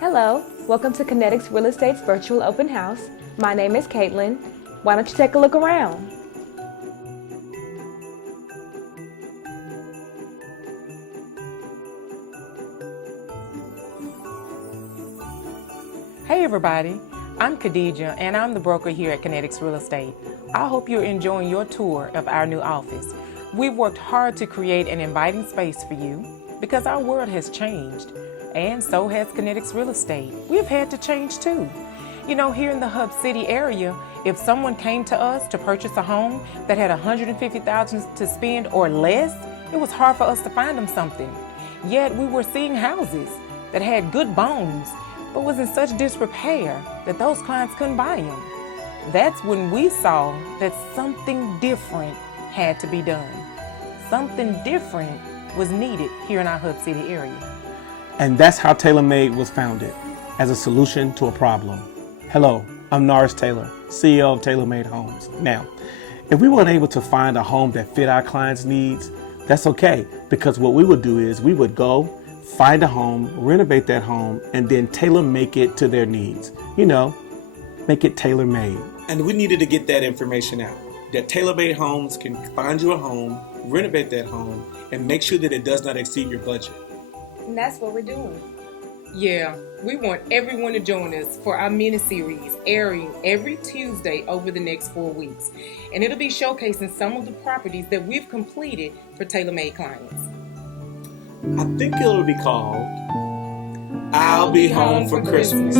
Hello, welcome to Kinetics Real Estate's virtual open house. My name is Caitlin. Why don't you take a look around? Hey everybody, I'm Khadija and I'm the broker here at Kinetics Real Estate. I hope you're enjoying your tour of our new office. We've worked hard to create an inviting space for you because our world has changed, and so has Kinetics Real Estate. We've had to change too. You know, here in the Hub City area, if someone came to us to purchase a home that had $150,000 to spend or less, it was hard for us to find them something. Yet we were seeing houses that had good bones but was in such disrepair that those clients couldn't buy them. That's when we saw that something different had to be done. Something different was needed here in our Hub City area. And that's how TaylorMade was founded, as a solution to a problem. Hello, I'm Norris Taylor, CEO of TaylorMade Homes. Now, if we weren't able to find a home that fit our clients' needs, that's okay, because what we would do is we would go, find a home, renovate that home, and then tailor-make it to their needs. You know, make it tailor-made. And we needed to get that information out, that TaylorMade Homes can find you a home, renovate that home, and make sure that it does not exceed your budget. And that's what we're doing. Yeah, we want everyone to join us for our mini-series airing every Tuesday over the next 4 weeks. And it'll be showcasing some of the properties that we've completed for TaylorMade clients. I think it'll be called I'll Be Home for Christmas.